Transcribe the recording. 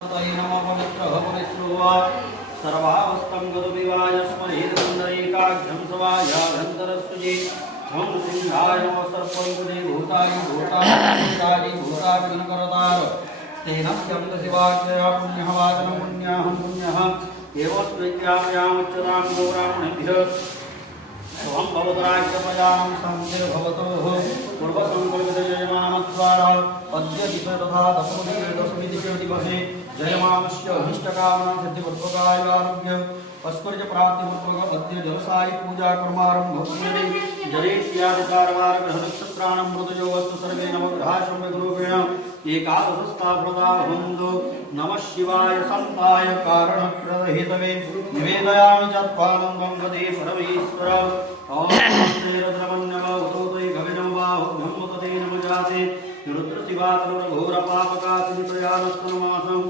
नमो पवित्रः पवित्रो वा सर्वावस्थं गतविवाय स्मरेदन्दरेकाघ्यं सवायाघन्तरस्सुजे ॐ सिंहाय नमः सर्पङ्कुजे भूताय भूताय भूताविघ्नकरतार तेन स्यन्दशिवाख्यया पुण्यः वाचनं पुण्याहं पुण्यः एवस्त्विद्यामयामुच्यतां गौरामणेभ्यः स्वं भवतराज्यपयां संविर्भवतोः पूर्वसङ्कल्पितजयमानमद्वारा अद्य दिश तथा दशमी दिवसे जयमानस्य अभीष्टकामना सिद्धिपूर्वकाय आरोग्य अस्पर्ज प्राप्तिपूर्वक अद्य जलसायि पूजा कर्मारम्भ भक्तिरे जलेत्यादिकारवार ग्रहनक्षत्राणां मृतयो वस्तु सर्वे नवग्रहाशं विग्रूपेण एकादशस्ताव्रता भवन्तु नमः शिवाय संताय कारणप्रदहेतवे निवेदयामि चत्वारं गङ्गदे परमेश्वर ॐ रुद्रमन्यव उतोतै गविनं बाहुभ्यं मुतते नमः जाते रुद्रशिवातरुरघोरपापकासिनिप्रयानस्तनमासम्